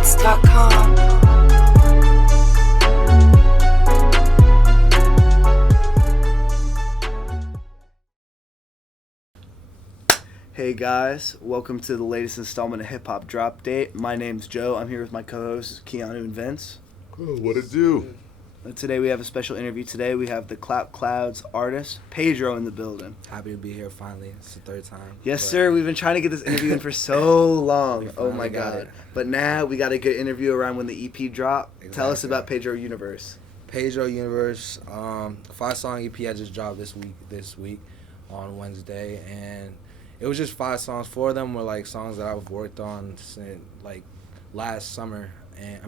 PaidDroBeats.com. Hey guys, welcome to the latest installment of Hip Hop Drop Date. My name's Joe. I'm here with my co-hosts Keanu and Vince. Oh, what it do? And today we have a special interview. Today we have the Clout's artist, PaidDro, in the building. Happy to be here finally. It's the third time. Yes, sir. We've been trying to get this interview in for so long. Oh my got God. it. But now we got a good interview around when the EP dropped. Exactly. Tell us about PaidDro Universe. PaidDro Universe, 5-song EP I just dropped this week on Wednesday, and it was just 5 songs. 4 of them were like songs that I've worked on since like last summer, and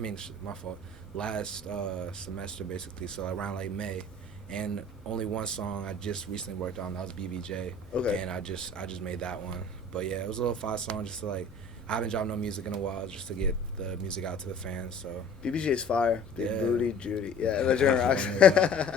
last semester basically. So around like May, and only one song I just recently worked on, that was BBJ. Okay. And I just made that one. But yeah, it was a little 5 song just to like. I haven't dropped no music in a while, just to get the music out to the fans. So BBJ's fire. Big Yeah. Booty Judy. Yeah, the German rocks.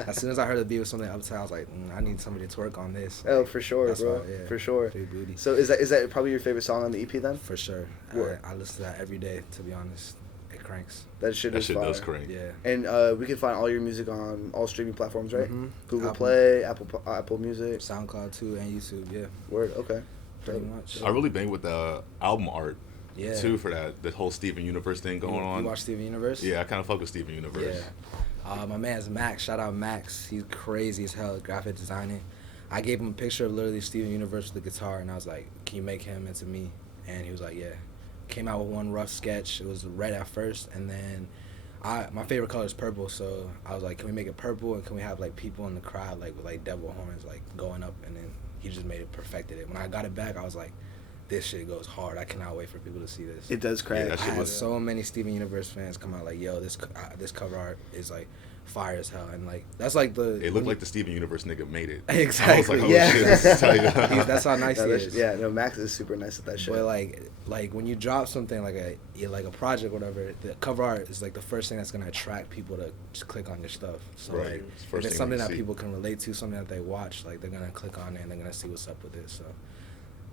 As soon as I heard the beat was something upside, I was like, I need somebody to twerk on this. Oh, for sure, That's bro. why, yeah. For sure. Big booty. So is that probably your favorite song on the EP then? For sure. Word. I listen to that every day, to be honest. It cranks. That shit That is shit fire. does crank. Yeah. And we can find all your music on all streaming platforms, right? Mhm. Google Apple. Play, Apple Music. SoundCloud too, and YouTube, yeah. Word, okay. Pretty much. I really bang with the album art Yeah. too for the whole Steven Universe thing going on. You watch Steven Universe? Yeah, I kind of fuck with Steven Universe. Yeah. My man's Max. Shout out Max. He's crazy as hell, graphic designing. I gave him a picture of literally Steven Universe with the guitar, and I was like, can you make him into me? And he was like, yeah. Came out with one rough sketch. It was red at first, and then my favorite color is purple, so I was like, can we make it purple, and can we have like people in the crowd like with like devil horns like going up, and then he just made it, perfected it. When I got it back, I was like, this shit goes hard. I cannot wait for people to see this. It does crack. Yeah, that I shit had was- so many Steven Universe fans come out like, yo, this cover art is like fire as hell, and like that's like the. It looked like the Steven Universe nigga made it. Exactly. I was like, oh Yeah. shit, this is tight. That's how nice No, he that's- is. yeah, no, Max is super nice at that shit. But like when you drop something like a project or whatever, the cover art is like the first thing that's gonna attract people to just click on your stuff. So Right. like It's the if first it's thing something they that see. people can relate to, something that they watch, like they're gonna click on it and they're gonna see what's up with it. So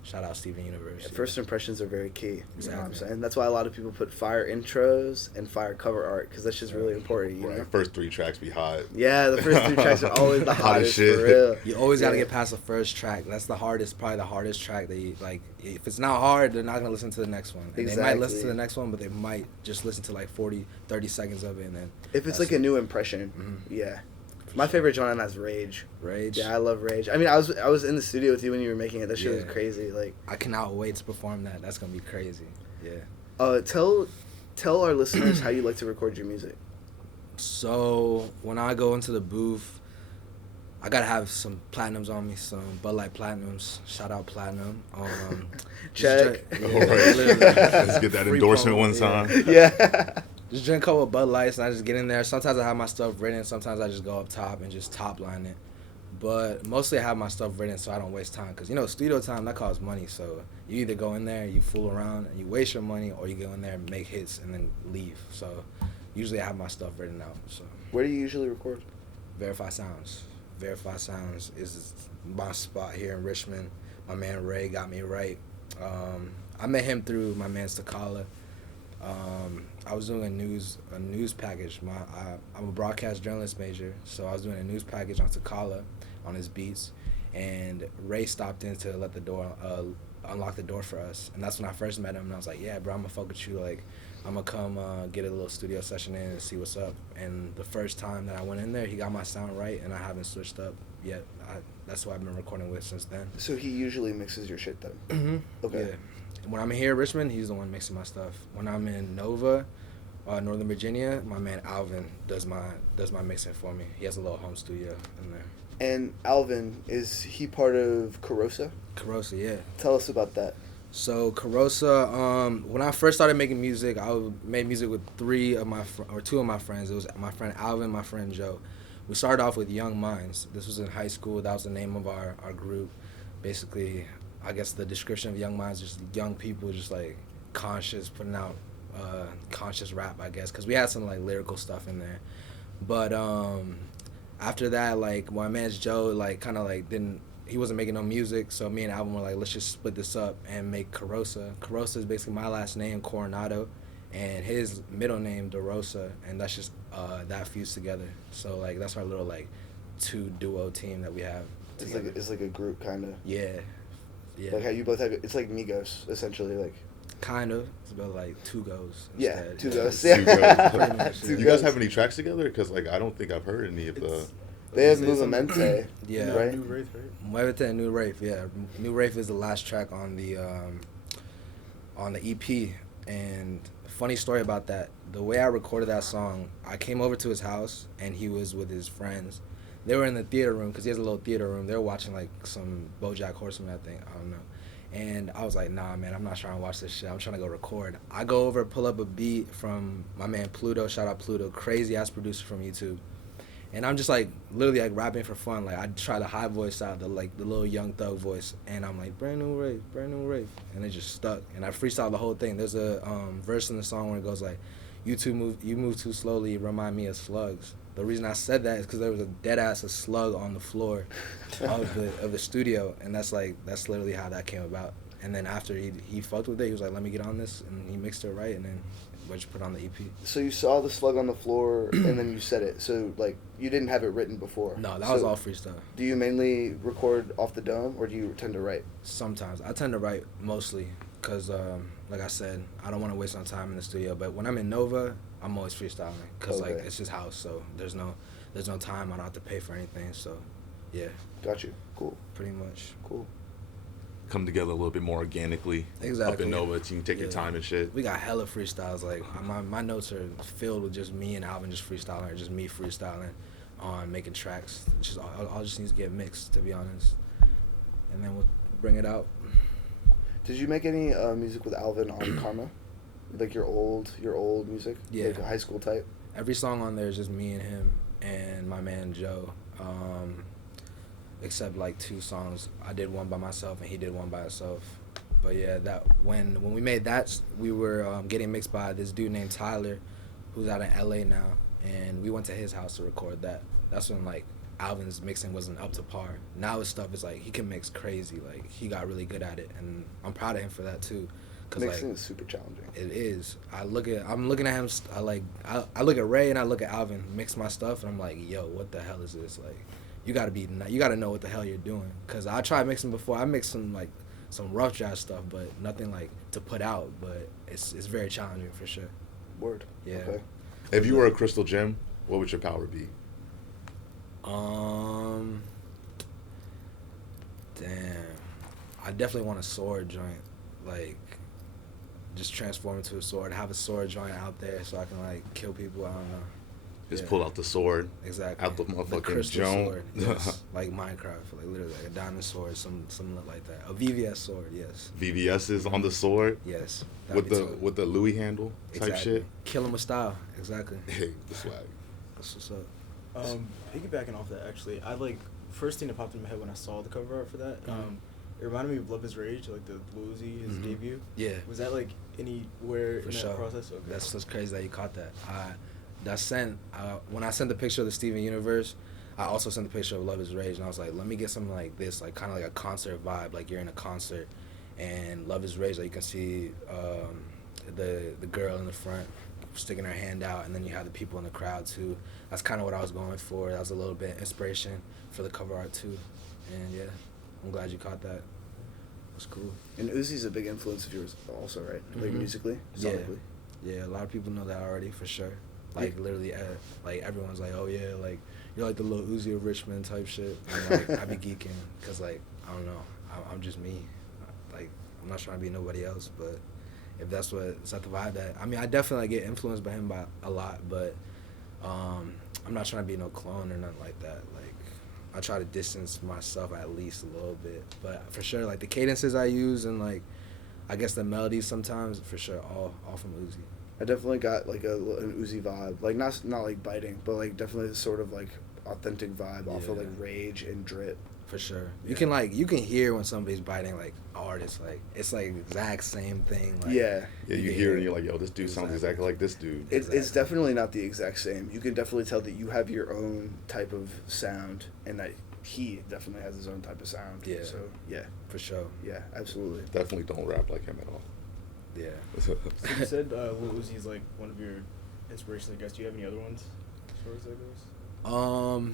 shout out Steven Universe. First impressions are very key. You know what I'm Exactly. saying? That's why a lot of people put fire intros and fire cover art, because that's just really important, you know? Right. First 3 tracks be hot. Yeah, the first 3 tracks are always the Hot as hottest, shit. for real. You always gotta Yeah. get past the first track. That's the hardest, probably the hardest track that you like. If it's not hard, they're not gonna listen to the next one. And They might listen to Exactly. the next one, but they might just listen to like 40, 30 seconds of it, and then If it's that's like a it. new impression, Mhm. yeah. My favorite genre on that is Rage. Rage. Yeah, I love Rage. I mean, I was in the studio with you when you were making it. That shit was Yeah. crazy. Like, I cannot wait to perform that. That's gonna be crazy. Yeah. tell our listeners how you like to record your music. So when I go into the booth, I gotta have some platinums on me, some Bud Light Platinums. Shout out Platinum. Check. Just All drink- right. literally. Let's get that Free endorsement promo, one yeah. time. Yeah. Just drink a couple of Bud Lights and I just get in there. Sometimes I have my stuff written. Sometimes I just go up top and just top line it. But mostly I have my stuff written so I don't waste time. Because, studio time, that costs money. So you either go in there, you fool around, and you waste your money, or you go in there and make hits and then leave. So usually I have my stuff written out. So Where do you usually record? Verify Sounds. Verify Sounds is my spot here in Richmond. My man Ray got me right. I met him through my man Stakala. I was doing a news package. I'm a broadcast journalist major, so I was doing a news package on Takala, on his beats, and Ray stopped in to unlock the door for us, and that's when I first met him. And I was like, "Yeah, bro, I'm gonna fuck with you. Like, I'm gonna come get a little studio session in and see what's up." And the first time that I went in there, he got my sound right, and I haven't switched up yet. That's what I've been recording with since then. So he usually mixes your shit then. Mm-hmm. Okay. Yeah. When I'm here in Richmond, he's the one mixing my stuff. When I'm in Nova, Northern Virginia, my man Alvin does my mixing for me. He has a little home studio in there. And Alvin, is he part of Carosa? Carosa, yeah. Tell us about that. So Carosa, when I first started making music, I made music with 2 of my friends. It was my friend Alvin, my friend Joe. We started off with Young Minds. This was in high school. That was the name of our group. Basically, I guess the description of Young Minds, just young people, just like conscious, putting out conscious rap, I guess, because we had some like lyrical stuff in there. But after that, like my man's Joe, like kind of like he wasn't making no music, so me and Alvin were like, let's just split this up and make Carosa. Carosa is basically my last name, Coronado, and his middle name DeRosa, and that's just that fused together. So like that's our little like two duo team that we have together. It's like a group kind of. Yeah. Like how you both have. It's like Migos essentially, like. Kind of. It's about like two goes. Yeah, Instead. two goes. Two Yeah. Pretty much, Do yeah. you guys have any tracks together? Because like I don't think I've heard any of the. They have Movamente. Yeah. Right. New Wraith, right? Muévete and New Wraith, yeah. New Wraith is the last track on the EP. And funny story about that, the way I recorded that song, I came over to his house and he was with his friends. They were in the theater room because he has a little theater room. They were watching like some BoJack Horseman, I think. I don't know. And I was like, nah, man, I'm not trying to watch this shit. I'm trying to go record. I go over, pull up a beat from my man Pluto. Shout out Pluto, crazy ass producer from YouTube. And I'm just like literally like rapping for fun. Like I try the high voice out, the little young thug voice, and I'm like brand new rave, and it just stuck. And I freestyled the whole thing. There's a verse in the song where it goes like, you move too slowly, you remind me of slugs. The reason I said that is because there was a dead ass a slug on the floor of the studio, and that's literally how that came about. And then after he fucked with it, he was like, let me get on this, and he mixed it right, and then we just put on the EP. So you saw the slug on the floor and then you said it. So like you didn't have it written before. No, that was all freestyle. Do you mainly record off the dome or do you tend to write? Sometimes I tend to write mostly because, like I said, I don't want to waste my time in the studio. But when I'm in Nova, I'm always freestyling because like it's his house, so there's no time. I don't have to pay for anything. So, yeah. Got you. Cool. Pretty much. Cool. Come together a little bit more organically. Exactly. Up in Nova, so you can take your time and shit. We got hella freestyles. Like my notes are filled with just me and Alvin just freestyling, or just me freestyling on making tracks. Just all just needs to get mixed, to be honest, and then we'll bring it out. Did you make any music with Alvin on Karma? Like your old music? Yeah. Like a high school type? Every song on there is just me and him and my man Joe. Except like 2 songs. I did one by myself and he did one by himself. But yeah, that when we made that, we were getting mixed by this dude named Tyler, who's out in LA now, and we went to his house to record that. That's when like Alvin's mixing wasn't up to par. Now his stuff is like he can mix crazy. Like he got really good at it, and I'm proud of him for that too. Mixing is super challenging. It is. I'm looking at him. I look at Ray and I look at Alvin mix my stuff, and I'm like, yo, what the hell is this? Like, you gotta know what the hell you're doing. Cause I tried mixing before. I mixed some rough draft stuff, but nothing like to put out. But it's very challenging for sure. Word. Yeah. Okay. If you were a crystal gem, what would your power be? Damn. I definitely want a sword joint. Like, just transform into a sword. Have a sword joint out there so I can like kill people. I don't know. Just pull out the sword. Exactly. Out the motherfucking crystal jump. sword. Yes. Like Minecraft. Like literally like a diamond sword, something like that. A VVS sword, yes. VVS is on the sword. Yes. With the Louis handle type exactly. shit. Kill him with style. Exactly. Hey, the swag. That's what's up. Piggybacking off that, actually, I like first thing that popped in my head when I saw the cover art for that. It reminded me of Love Is Rage, like the Lil Uzi, his debut. Yeah. Was that like anywhere in that process? Okay. That's crazy that you caught that. When I sent the picture of the Steven Universe, I also sent the picture of Love Is Rage, and I was like, let me get something like this, like kind of like a concert vibe, like you're in a concert, and Love Is Rage, like you can see the girl in the front sticking her hand out, and then you have the people in the crowd too. That's kind of what I was going for. That was a little bit inspiration for the cover art too, and yeah, I'm glad you caught that. It's cool. And Uzi's a big influence of yours also, right? Like musically, sonically. Yeah, a lot of people know that already for sure. Like literally, like everyone's like, oh yeah, like you're like the Lil Uzi of Richmond type shit. And like I be geeking because like I don't know, I'm just me. Like I'm not trying to be nobody else, but if that's the vibe that I mean, I definitely get influenced by him by a lot, but I'm not trying to be no clone or nothing like that. Like I try to distance myself at least a little bit, but for sure, like the cadences I use and like I guess the melodies sometimes for sure all from Uzi. I definitely got like an Uzi vibe, like not like biting, but like definitely a sort of like authentic vibe off of like Rage and Drip. For sure, Yeah. you can hear when somebody's biting like artists, like it's like exact same thing. Like, Yeah, you hear it and you're like, yo, this dude sounds exactly like this dude. It's definitely not the exact same. You can definitely tell that you have your own type of sound, and that he definitely has his own type of sound. Yeah. So yeah, for sure. yeah, absolutely. Definitely don't rap like him at all. Yeah. So you said Lil Uzi's like one of your inspirations, I guess. Do you have any other ones as far as that goes?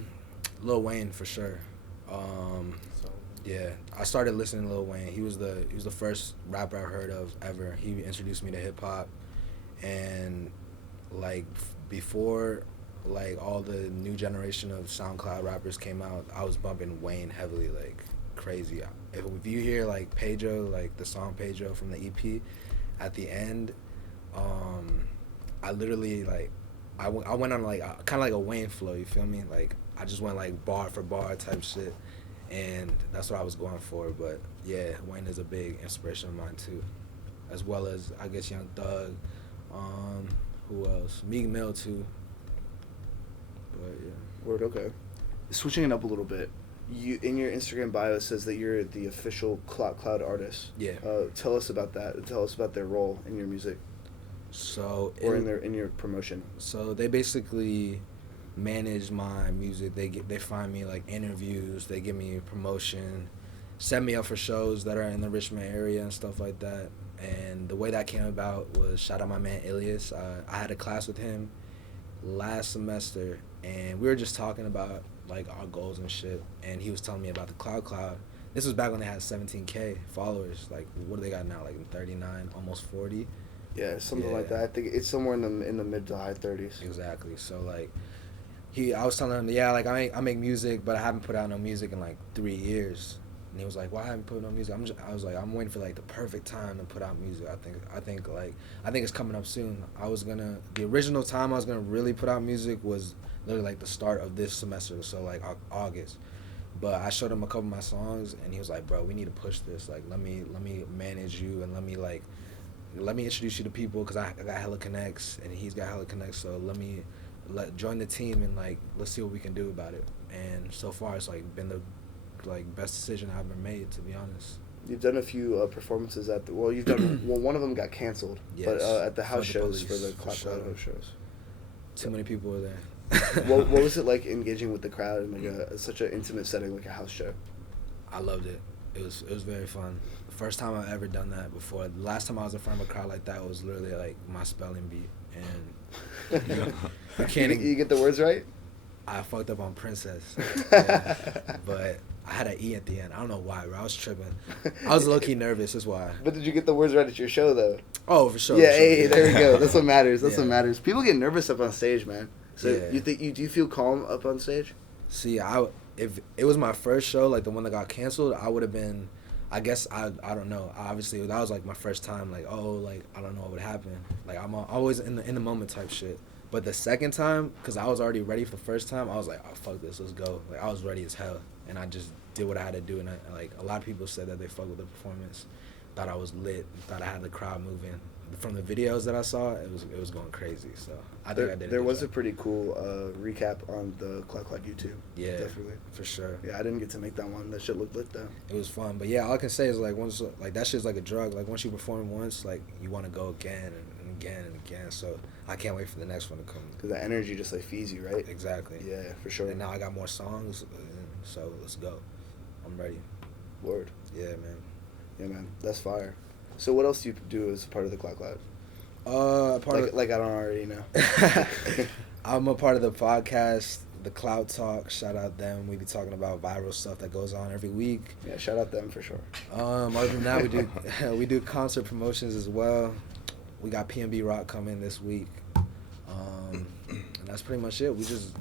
Lil Wayne for sure. So Yeah, I started listening to Lil Wayne. He was the first rapper I heard of ever. He introduced me to hip hop, and like before, like all the new generation of SoundCloud rappers came out, I was bumping Wayne heavily, like crazy. If you hear like PaidDro, like the song PaidDro from the EP, at the end, I literally like, I went on like kind of like a Wayne flow. You feel me? Like I just went like bar for bar type shit. And that's what I was going for. But yeah, Wayne is a big inspiration of mine too, as well as I guess Young Thug. Who else? Meek Mill too. But yeah. Word, okay. Switching it up a little bit, you in your Instagram bio it says that you're the official Clout artist. Yeah. Tell us about that. Tell us about their role in your music So or in your promotion. So they basically manage my music. They find me like interviews. They give me promotion, set me up for shows that are in the Richmond area and stuff like that. And the way that came about was shout out my man Ilias. I had a class with him last semester, and we were just talking about like our goals and shit. And he was telling me about the Clout. This was back when they had 17K followers. Like what do they got now? Like 39, almost 40. Yeah, something like that. I think it's somewhere in the mid to high 30s. Exactly. So like. I was telling him, yeah, like I make music, but I haven't put out no music in like 3 years. And he was like, why haven't you put no music? I was like, I'm waiting for like the perfect time to put out music. I think it's coming up soon. The original time I was gonna really put out music was literally like the start of this semester, so like August. But I showed him a couple of my songs, and he was like, bro, we need to push this. Like, let me manage you, and let me introduce you to people, because I got hella connects, and he's got hella connects. So join the team, and like let's see what we can do about it. And so far it's like been the best decision I've ever made, to be honest. You've done a few performances at you've done one of them got canceled, yes, but at the house shows for the Clout sure. house shows. Too many people were there. what was it like engaging with the crowd in like such an intimate setting like a house show? I loved it. It was very fun. The first time I've ever done that before. The last time I was in front of a crowd like that was literally like my spelling bee, and you can't. You get the words right? I fucked up on princess, yeah, but I had an E at the end. I don't know why, bro. I was tripping. I was low key nervous. That's why. But did you get the words right at your show though? Oh, for sure. Yeah, for sure. hey, there you go. That's what matters. That's Yeah. what matters. People get nervous up on stage, man. So Yeah. do you feel calm up on stage? See, if it was my first show, like the one that got canceled, I would have been. I guess I don't know. Obviously, that was like my first time. Like, oh, like I don't know what would happen. Like I'm always in the moment type shit. But the second time, because I was already ready for the first time, I was like, oh, fuck this, let's go. Like, I was ready as hell. And I just did what I had to do. And like a lot of people said that they fucked with the performance, thought I was lit, thought I had the crowd moving. From the videos that I saw, it was going crazy. So I think I did it. There was a pretty cool recap on the Clout YouTube. Yeah, definitely. for sure. Yeah, I didn't get to make that one. That shit looked lit though. It was fun. But yeah, all I can say is like once, like that shit's like a drug. Like once you perform once, like you want to go again and again and again. So I can't wait for the next one to come. Because that energy just like feeds you, right? Exactly. Yeah, for sure. And now I got more songs, so let's go. I'm ready. Word. Yeah, man. Yeah, man. That's fire. So what else do you do as part of the Clout? Like I don't already know. I'm a part of the podcast, the Clout Talk. Shout out them. We be talking about viral stuff that goes on every week. Yeah, shout out them for sure. Other than that, we do concert promotions as well. We got P&B Rock coming this week. And that's pretty much it. We just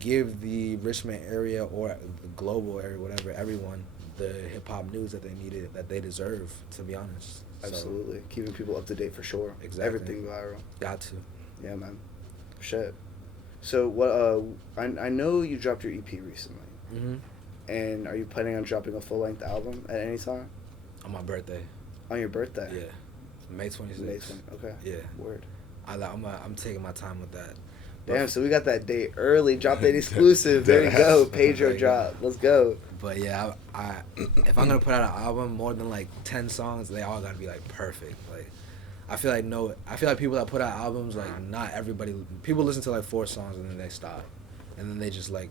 give the Richmond area or the global area, whatever, everyone the hip hop news that they needed, that they deserve, to be honest. Absolutely. So, keeping people up to date for sure. Exactly. Everything viral. Got to. Yeah, man. Shit. So what? I know you dropped your EP recently. Mm-hmm. And are you planning on dropping a full-length album at any time? On my birthday. On your birthday? Yeah. May 26th. May 20, okay. Yeah. Word. I'm taking my time with that. Damn, so we got that date early. Drop date exclusive. There you go. PaidDro drop. Let's go. But yeah, I if I'm gonna put out an album, more than like 10 songs, they all gotta be like perfect. Like, I feel like people that put out albums, like not everybody. People listen to like 4 songs and then they stop, and then they just like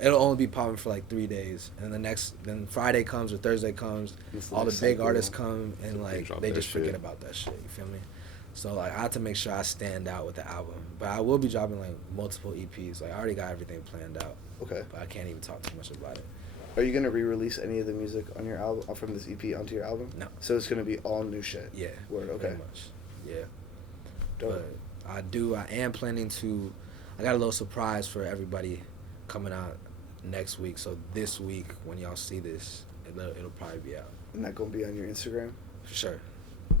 It'll only be popping for like 3 days, and then Friday comes or Thursday comes, It's all the like big cycle. artists come and like drop they that just forget shit. about that shit. You feel me? So like I have to make sure I stand out with the album, but I will be dropping like multiple EPs. Like I already got everything planned out, Okay. but I can't even talk too much about it. Are you gonna re-release any of the music on your album from this EP onto your album? No. So it's gonna be all new shit. Yeah. Word. Okay. Pretty much. Yeah. Dope. But I am planning to. I got a little surprise for everybody coming out next week. So this week, when y'all see this, it'll probably be out. And that gonna be on your Instagram? For sure.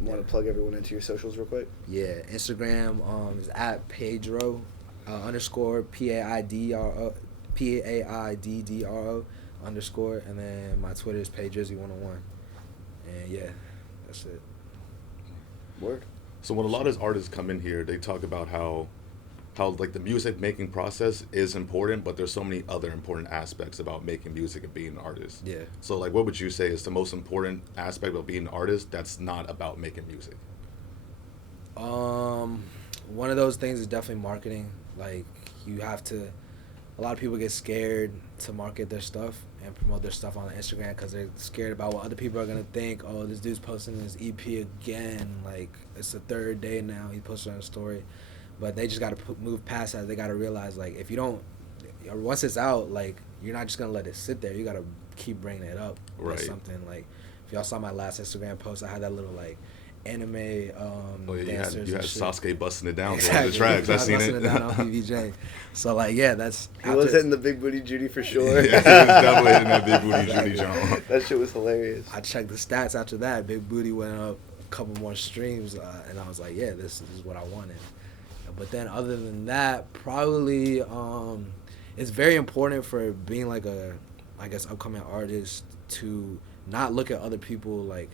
Want to plug everyone into your socials real quick? Yeah, Instagram is at PaidDro underscore PAIDDRO underscore, and then my Twitter is PaidDrizzy101. And yeah, that's it. Word. So when a lot of artists come in here, they talk about how like the music making process is important, but there's so many other important aspects about making music and being an artist. Yeah. So like, what would you say is the most important aspect of being an artist that's not about making music? One of those things is definitely marketing. Like you have to. A lot of people get scared to market their stuff and promote their stuff on Instagram because they're scared about what other people are gonna think. Oh, this dude's posting his EP again. Like it's the third day now he posted on a story, but they just gotta move past that. They gotta realize like if you don't, once it's out, like you're not just gonna let it sit there. You gotta keep bringing it up. Right. Or something like if y'all saw my last Instagram post, I had that little like anime Oh yeah, dancers you had and shit. Sasuke busting it down to Exactly. one of the tracks. I was seen busting it. down on PVJ. So like yeah, that's He was hitting the big booty Judy for sure. Yeah, he was definitely hitting that big booty Judy jump. That shit was hilarious. I checked the stats after that. Big Booty went up a couple more streams, and I was like, yeah, this is what I wanted. But then other than that, probably it's very important for being like a, I guess, upcoming artist to not look at other people like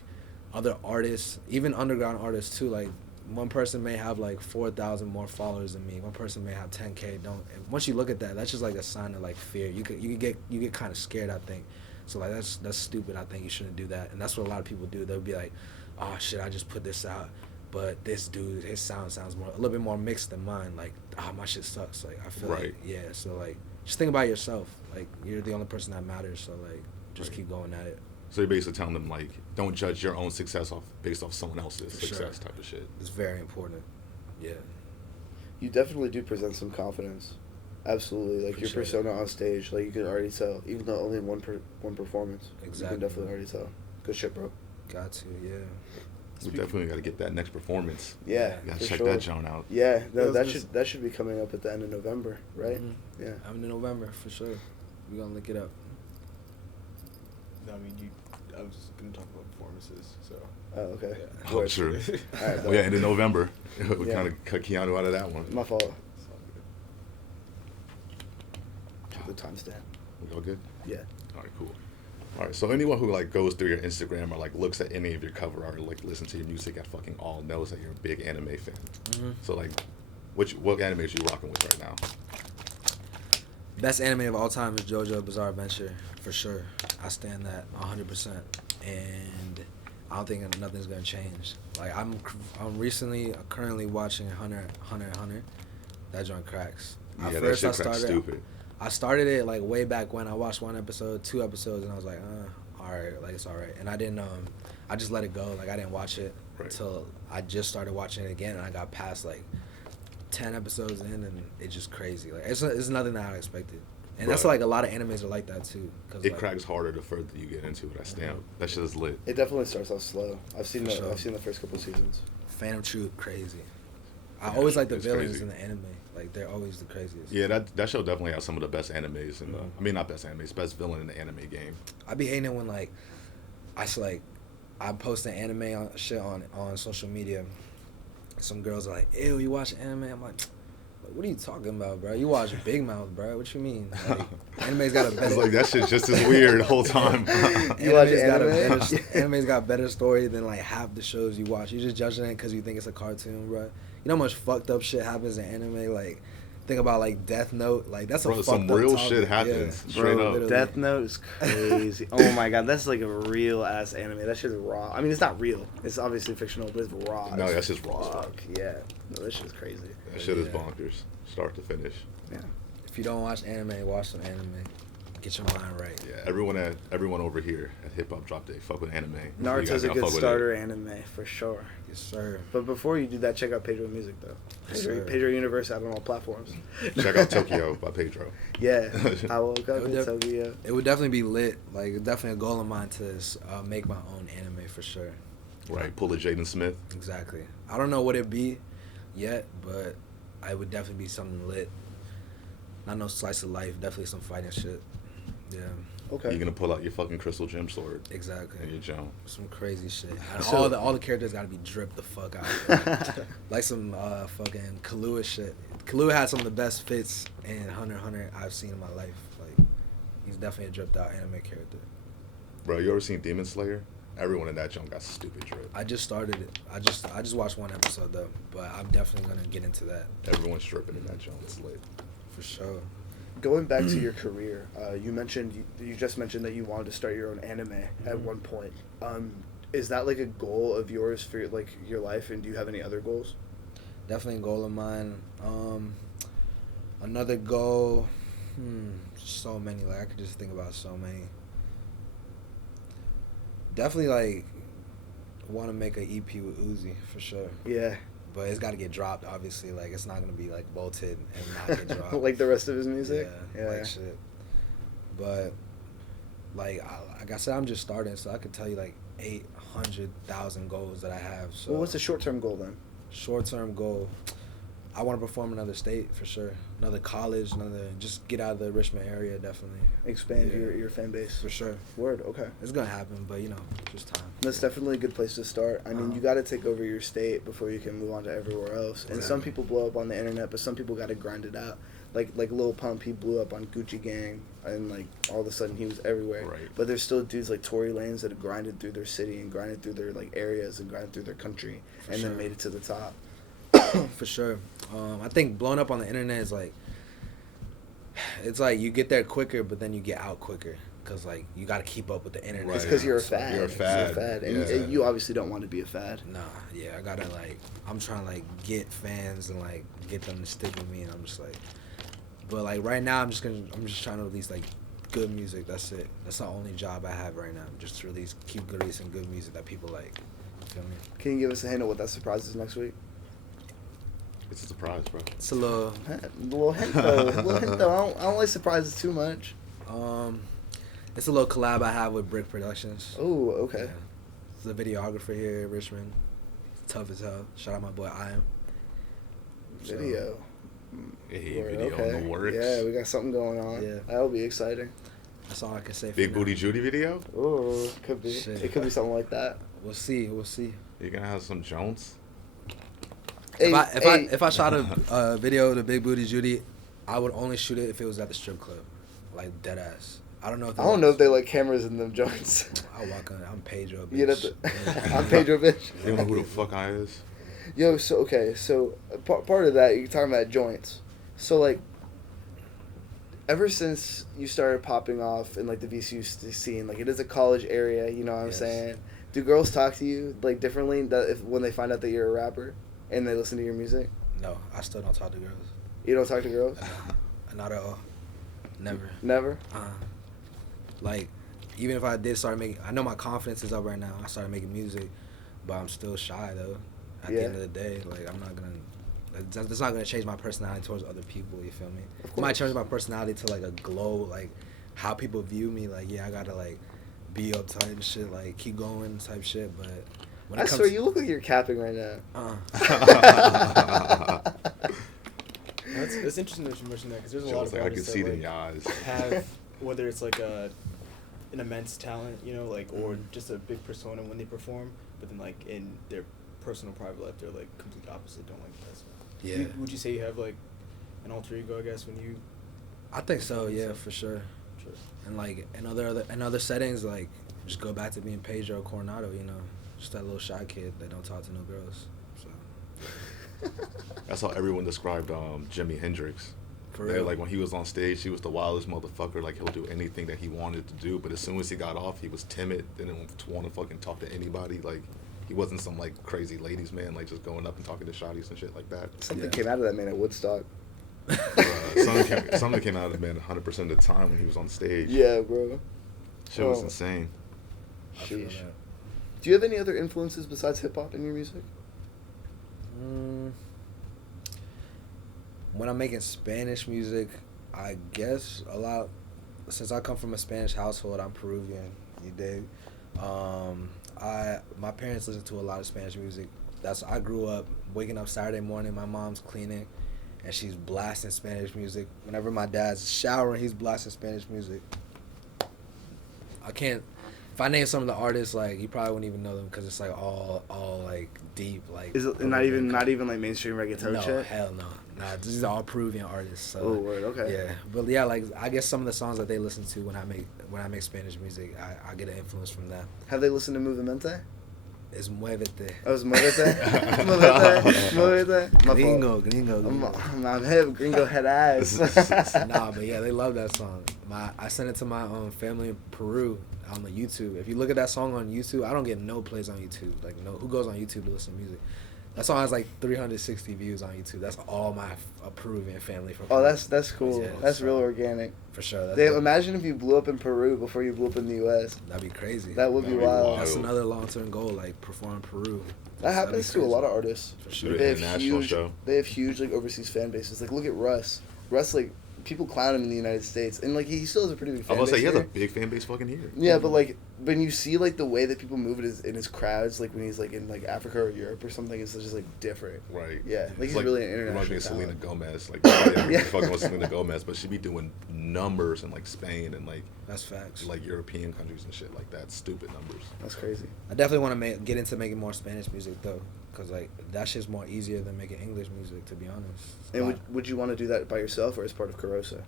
other artists, even underground artists too. Like one person may have like 4,000 more followers than me. One person may have 10K. Once you look at that, that's just like a sign of like fear. You get kind of scared, I think. So like that's stupid. I think you shouldn't do that. And that's what a lot of people do. They'll be like, oh shit, I just put this out, but this dude, his sounds a little bit more mixed than mine. Like, my shit sucks. Like I feel like, yeah. So like just think about yourself. Like you're the only person that matters. So like just keep going at it. So you're basically telling them like, don't judge your own success based off someone else's For success sure. type of shit. It's very important. Yeah. You definitely do present some confidence. Absolutely. Like your Appreciate persona on stage, like you can already tell, even though only in one performance. Exactly. You can definitely already tell. Good shit, bro. Got to, yeah. We definitely got to get that next performance. Yeah, You got for to check sure. that joint out. Yeah, no, Yes, that should be coming up at the end of November, right? Mm-hmm. Yeah. I'm in November for sure. We're gonna look it up. No, I mean, I was gonna talk about performances, so. Oh, okay. Yeah. Oh, sure. All right, Oh, yeah, and in November, we Yeah. kind of cut Keanu out of that one. My fault. It's all good. The timestamp. We all good? Yeah. All right, cool. All right, so anyone who like goes through your Instagram or like looks at any of your cover art or like listen to your music at fucking all knows that you're a big anime fan. Mm-hmm. So like, what anime are you rocking with right now? Best anime of all time is JoJo Bizarre Adventure, for sure. I stand that 100%, and I don't think nothing's gonna change. Like I'm currently watching Hunter x Hunter. That joint cracks. Yeah, that shit cracks stupid. I started it like way back when. I watched 1 episode, 2 episodes, and I was like, all right, like it's all right. And I didn't, I just let it go. Like I didn't watch it until I just started watching it again, and I got past like 10 episodes in, and it's just crazy. Like it's nothing that I expected. And that's like a lot of animes are like that too. Cause It like, cracks harder the further you get into it. I stand. That shit is lit. It definitely starts off slow. I've seen For sure. I've seen the first couple seasons. Phantom Troop, crazy. I Yeah, always like the it's villains crazy. in the anime. Like they're always the craziest. Yeah, that show definitely has some of the best animes in the. I mean, not best animes, best villain in the anime game. I be hating it when like I post an anime on shit on social media. Some girls are like, "Ew, you watch anime?" I'm like, "What are you talking about, bro? You watch Big Mouth, bro? What you mean? Like, anime's got a It's better." like that shit's just as weird the whole time. You watch Anime's anime? anime's got better story than like half the shows you watch. You just judging it because you think it's a cartoon, bro. You know how much fucked up shit happens in anime? Like, think about like Death Note. Like that's Bro, a some fucked up real topic. shit happens. Yeah. Straight Bro, up. literally. Death Note is crazy. Oh my god, that's like a real ass anime. That shit is raw. I mean, it's not real. It's obviously fictional, but it's raw. No, as that's just raw as fuck. fuck. Yeah. No, that shit's crazy. That shit is Yeah. bonkers, start to finish. Yeah. If you don't watch anime, watch some anime. Get your mind right. Yeah, everyone over here at Hip Hop Drop Day fuck with anime. So you guys Naruto's a gotta good fuck with starter anime for sure. Yes, sir. But before you do that, check out PaidDro Music though. Yes, sir. PaidDro Universe out on all platforms. it. Check out Tokyo by PaidDro. Yeah, I woke up It would in def- Tokyo. It would definitely be lit. Like, definitely a goal of mine to make my own anime for sure. Right, pull a Jaden Smith. Exactly. I don't know what it'd be yet, but I would definitely be something lit. Not no slice of life. Definitely some fighting shit. Yeah. Okay. You're gonna pull out your fucking crystal gem sword Exactly. and your jump. Some crazy shit. And So- all the characters gotta be dripped the fuck out. Like some fucking Kahlua shit. Kahlua had some of the best fits in Hunter x Hunter I've seen in my life. Like, he's definitely a dripped out anime character. Bro, you ever seen Demon Slayer? Everyone in that jump got stupid drip. I just started it. I just watched one episode though, but I'm definitely gonna get into that Everyone's stripping in that jump. It's lit. for sure. Going back to your career, you just mentioned that you wanted to start your own anime at one point. Is that like a goal of yours for like your life, and do you have any other goals? Definitely a goal of mine. Another goal, so many. Like, I could just think about so many. Definitely, like, want to make an EP with Uzi for sure. Yeah, But it's got to get dropped, obviously. Like, it's not going to be, like, bolted and not get dropped. like the rest of his music. Yeah, like shit. But, like I said, I'm just starting, so I could tell you, like, 800,000 goals that I have. So Well, what's the short-term goal then? short-term goal, I want to perform another state for sure, another college, just get out of the Richmond area, definitely. Expand Yeah. your fan base. For sure. Word. Okay. It's gonna happen, but just time. That's definitely a good place to start. I mean, Uh-huh. you got to take over your state before you can move on to everywhere else. And some Exactly. people blow up on the internet, but some people got to grind it out. Like Lil Pump, he blew up on Gucci Gang, and like all of a sudden he was everywhere. Right. But there's still dudes like Tory Lanez that have grinded through their city and grinded through their like areas and grinded through their country, For and sure. then made it to the top. For sure. I think blowing up on the internet is like, it's like you get there quicker, but then you get out quicker. Because, like, you got to keep up with the internet. Right. It's because you're a So, fad. You're a fad. And Yeah. you obviously don't want to be a fad. Nah, yeah, I got to, like, I'm trying to, like, get fans and, like, get them to stick with me. And I'm just like, but, like, right now I'm just trying to release, like, good music. That's it. That's the only job I have right now. Just to keep releasing good music that people like. You feel me? Can you give us a hint of what that surprise is next week? It's a surprise, bro. It's a little, A little hint though. I don't like surprises too much. it's a little collab I have with Brick Productions. Oh, okay. Yeah. It's a videographer here in Richmond. Tough as hell. Shout out my boy I am. Video. Hey, Word, video in the works. Yeah, we got something going on. Yeah. That'll be exciting. That's all I can say. For Big now. Booty Judy video? Oh, could be. Shit. It could be something like that. We'll see. We'll see. You're gonna have some Jones? If I shot a video of the Big Booty Judy, I would only shoot it if it was at the strip club, like dead ass. I don't know if I don't know if they like cameras in them joints. I walk on. I'm PaidDro, bitch. You have to, I'm PaidDro, bitch. You don't know who the fuck I is? Yo, so part of that you're talking about joints. So like, ever since you started popping off in like the VCU scene, like it is a college area, you know what I'm Yes. saying? Do girls talk to you like differently when they find out that you're a rapper and they listen to your music? No, I still don't talk to girls. You don't talk to girls? Not at all. Never. Never. Like, even if I did start making, I know my confidence is up right now. I started making music, but I'm still shy though. At the Yeah. end of the day, like I'm not gonna. That's not gonna change my personality towards other people. You feel me? Of It might course. change my personality to like a glow, like how people view me. Like, yeah, I gotta like be uptight and shit, like keep going type shit. But when I it comes, swear, you look like you're capping right now. That's interesting that you mentioned that because there's a lot Jones of like, I can artists see that, it in like, your eyes. have whether it's like an immense talent, you know, like or just a big persona when they perform, but then like in their personal private life they're like complete opposite. Don't like that. So yeah, would you say you have like an alter ego? I guess when you. I think so. Yeah, for sure. Sure. And like in other settings, like just go back to being Pedro Coronado. You know, just that little shy kid that don't talk to no girls. So That's how everyone described Jimi Hendrix. for They're real, like when he was on stage, he was the wildest motherfucker. Like he'll do anything that he wanted to do, but as soon as he got off, he was timid. Didn't want to fucking talk to anybody. Like he wasn't some like crazy ladies man, like just going up and talking to shawties and shit like that. Something Yeah. came out of that man at Woodstock. Something came out of the man 100% of the time when he was on stage. Yeah, bro. Shit was Oh. insane. I feel Sheesh. that. Do you have any other influences besides hip hop in your music? When I'm making Spanish music, I guess a lot. Since I come from a Spanish household, I'm Peruvian. You dig? My parents listen to a lot of Spanish music. I grew up waking up Saturday morning. My mom's cleaning, and she's blasting Spanish music. Whenever my dad's showering, he's blasting Spanish music. I can't. If I name some of the artists, like you probably wouldn't even know them because it's like all like deep, like. Is it not even like mainstream reggaeton No, shit? hell no. Nah, these are all Peruvian artists. So, Oh, word, okay. Yeah, but yeah, like I guess some of the songs that they listen to when I make Spanish music, I get an influence from that. Have they listened to Movimiento? Es muévete. Oh, it's Muévete? Muévete? My Gringo. fault. I'm hip, gringo head ass. Nah, but yeah, they love that song. I sent it to my family in Peru on the YouTube. If you look at that song on YouTube, I don't get no plays on YouTube. Like no, who goes on YouTube to listen to music? That song has like 360 views on YouTube. That's all my Peruvian family from Peru. Oh, that's cool. Yeah, That's so- real organic. For sure. That's Damn, imagine if you blew up in Peru before you blew up in the U.S. That'd be crazy. That would be That'd be wild. wild. That's another long-term goal, like perform in Peru. That happens to a lot of artists. For Do sure. an They have international huge. show. They have huge like overseas fan bases. Like look at Russ. Russ like people clown him in the United States, and like he still has a pretty big I fan was base. gonna say he has a here. big fan base fucking here. Yeah, but like when you see like the way that people move in his crowds, like when he's like in like Africa or Europe or something, it's just like different. Right. Yeah, like It's he's really an reminds me international of Selena talent. Gomez. Like yeah. Yeah. fucking with Selena Gomez, but she be doing numbers in like Spain and That's facts. like European countries and shit like that. Stupid numbers. That's crazy. I definitely want to get into making more Spanish music though, cause like that shit's more easier than making English music. To be honest. And would you want to do that by yourself or as part of Carosa?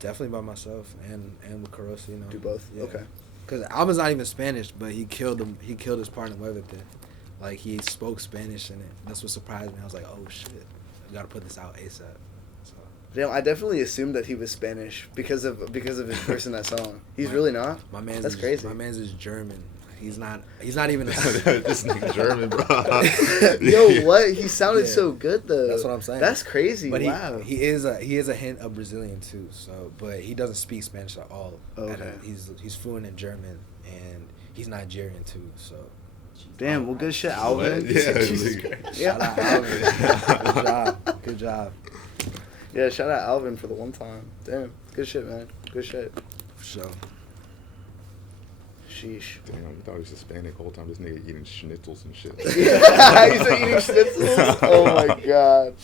Definitely by myself and with Carosa, you know. Do both. Yeah. Okay. Cause Alvin's not even Spanish, but he killed him. He killed his partner Muévete. Like he spoke Spanish in it. That's what surprised me. I was like, oh shit, I gotta put this out ASAP. So Damn, I definitely assumed that he was Spanish because of his verse in that song. He's My- really not. my man's That's is, crazy. My man's is German. He's not even a. This nigga German, bro. Yo, what? He sounded Yeah. so good though. That's what I'm saying. That's crazy. But wow. he is a hint of Brazilian too. So, but he doesn't speak Spanish at all. Okay. He's fluent in German and he's Nigerian too. So, Damn. Well, good shit, Alvin. What? Yeah, Jesus like- Christ. Yeah. shout out Alvin. Good job. Good job. Yeah. Shout out Alvin for the one time. Damn. Good shit, man. Good shit. For sure. Sheesh. Damn, I thought he was Hispanic the whole time. This nigga eating schnitzels and shit. Yeah, he's eating schnitzels. Oh my god.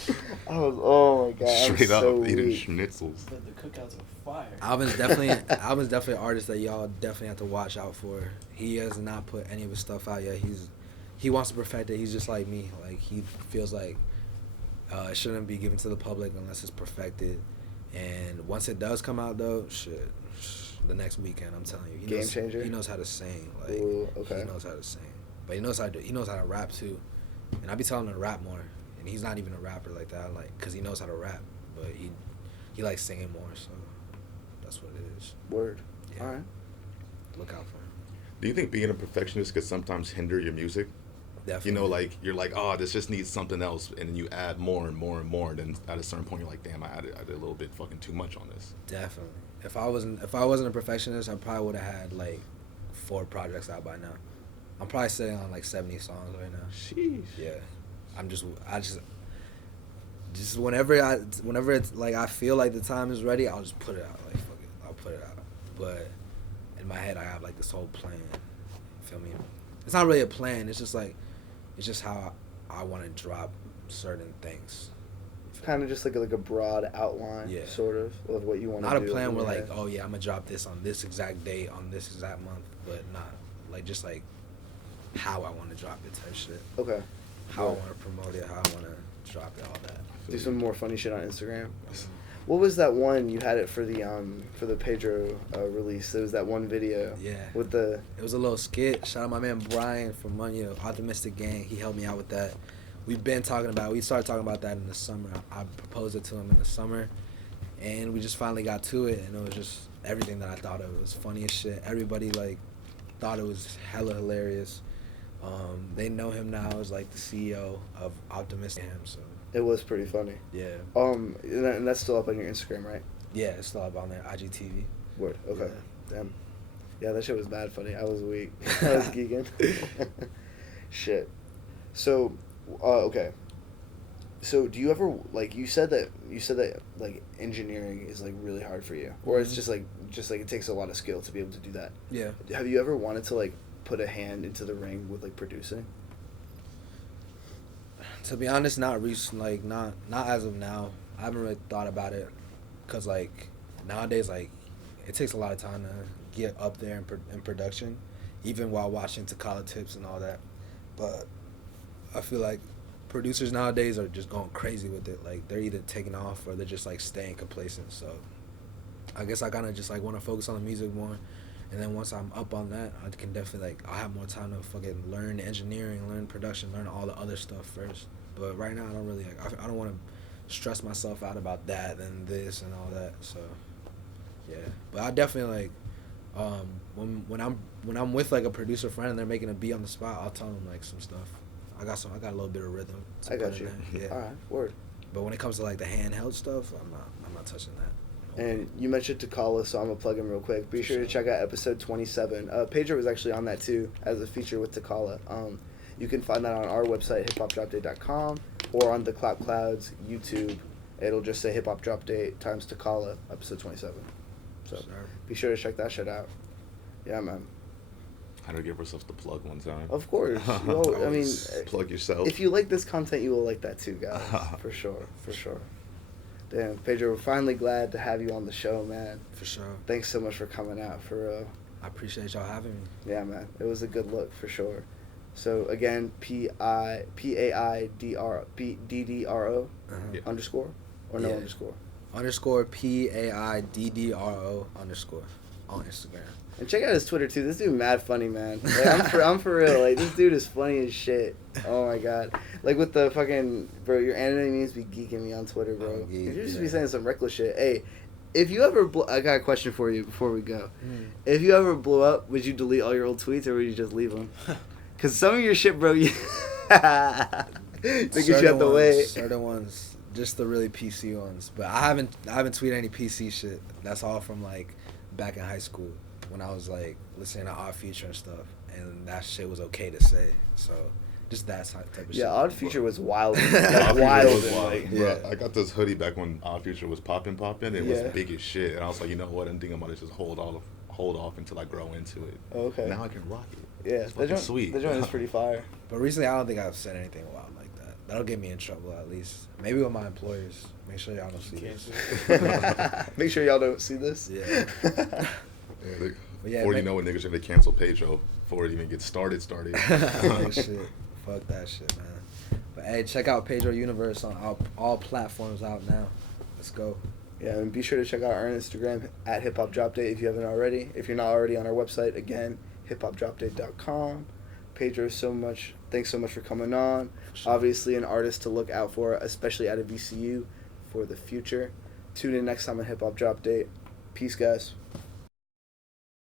Oh my god. I'm Straight up so eating weak. schnitzels. The cookouts are fire. Alvin's definitely an artist that y'all definitely have to watch out for. He has not put any of his stuff out yet. He wants to perfect it. He's just like me. Like he feels like it shouldn't be given to the public unless it's perfected. And once it does come out though, shit, the next weekend I'm telling you, Game changer? He knows how to sing. Like Ooh, okay. he knows how to sing, but he knows how to rap too. And I be telling him to rap more. And he's not even a rapper like that, like because he knows how to rap, but he likes singing more. So that's what it is. Word. Yeah. All right. Look out for him. Do you think being a perfectionist could sometimes hinder your music? Definitely. You know, like you're like, oh, this just needs something else, and then you add more and more and more. And then at a certain point, you're like, damn, I did a little bit fucking too much on this. Definitely. If I wasn't a perfectionist, I probably would have had like 4 projects out by now. I'm probably sitting on like 70 songs right now. Sheesh. Yeah. I just whenever it's like I feel like the time is ready, I'll just put it out. Like fuck it, I'll put it out. But in my head, I have like this whole plan. You feel me? It's not really a plan. It's just how I want to drop certain things. Kind of just like a broad outline, Yeah. sort of what you want to Not do. a plan in where your like, head. oh yeah, I'm gonna drop this on this exact date on this exact month, but not like just like how I want to drop it type shit. Okay. How I Right. want to promote it, how I want to drop it, all that. Do some more funny shit on Instagram. What was that one you had it for the PaidDro release? There was that one video. Yeah. With the It was a little skit. Shout out my man Brian from Munyo, Optimistic Gang. He helped me out with that. We started talking about that in the summer. I proposed it to him in the summer, and we just finally got to it, and it was just everything that I thought of. It was funny as shit. Everybody like thought it was hella hilarious. They know him now as like the CEO of Optimistic Gang. So It was pretty funny. Yeah. And that's still up on your Instagram, right? Yeah, it's still up on there. IGTV. Word. Okay. Yeah. Damn. Yeah, that shit was bad funny. I was weak. I was geeking. Shit. So, okay. So, do you ever like you said that like engineering is like really hard for you, or it's just like it takes a lot of skill to be able to do that. Yeah. Have you ever wanted to like put a hand into the ring with like producing? To be honest, not recent. Like not as of now. I haven't really thought about it, cause like nowadays, like it takes a lot of time to get up there in production, even while watching Takala tips and all that. But I feel like producers nowadays are just going crazy with it. Like they're either taking off or they're just like staying complacent. So I guess I kind of just like want to focus on the music more, and then once I'm up on that, I can definitely like I'll have more time to fucking learn engineering, learn production, learn all the other stuff first. But right now I don't really like I don't want to stress myself out about that and this and all that. So yeah, but I definitely like when I'm with like a producer friend and they're making a beat on the spot, I'll tell them like some stuff. I got a little bit of rhythm. I got you. Yeah. All right. Word. But when it comes to like the handheld stuff, I'm not touching that. And you mentioned Takala, so I'm gonna plug him real quick. Be sure to check out episode 27. PaidDro was actually on that too as a feature with Takala. You can find that on our website, hiphopdropdate.com, or on the Clout Clouds YouTube. It'll just say Hip Hop Drop Date times Takala, episode 27. So be sure to check that shit out. Yeah, man. How to give ourselves the plug one time. Of course. I mean, plug yourself. If you like this content, you will like that too, guys. For sure. Damn, PaidDro, we're finally glad to have you on the show, man. For sure. Thanks so much for coming out, for real. I appreciate y'all having me. Yeah, man. It was a good look, for sure. So, again, PAIDDRO underscore? Or no underscore? Underscore PAIDDRO underscore on Instagram. And check out his Twitter, too. This dude mad funny, man. Like, I'm for real. Like, this dude is funny as shit. Oh, my God. Like, with the fucking... Bro, your anime memes be geeking me on Twitter, bro. You just be saying some reckless shit. Hey, if you ever... I got a question for you before we go. If you ever blew up, would you delete all your old tweets, or would you just leave them? Because some of your shit, bro, you... they get you out the way. Certain ones. Just the really PC ones. But I haven't tweeted any PC shit. That's all from, like, back in high school, when I was like listening to Odd Future and stuff, and that shit was okay to say. So just that type of shit. Yeah, Odd Future was wild. Wild. Like, Bro, I got this hoodie back when Odd Future was popping. It was big as shit, and I was like, you know what? I'm thinking about it. Just hold off until I grow into it. Okay. Now I can rock it. Yeah, it's fucking sweet. The joint is pretty fire. But recently, I don't think I've said anything wild like that. That'll get me in trouble at least. Maybe with my employers. Make sure y'all don't see this. Make sure y'all don't see this. Yeah. Yeah, 40 know what niggas are gonna cancel PaidDro before it even gets started. Shit. Fuck that shit, man. But hey, check out PaidDro Universe on all platforms out now. Let's go. Yeah, and be sure to check out our Instagram at Hip Hop Drop Date if you haven't already. If you're not already on our website, again, hiphopdropdate.com. PaidDro, thanks so much for coming on. Sure. Obviously an artist to look out for, especially out of VCU for the future. Tune in next time on Hip Hop Drop Date. Peace, guys.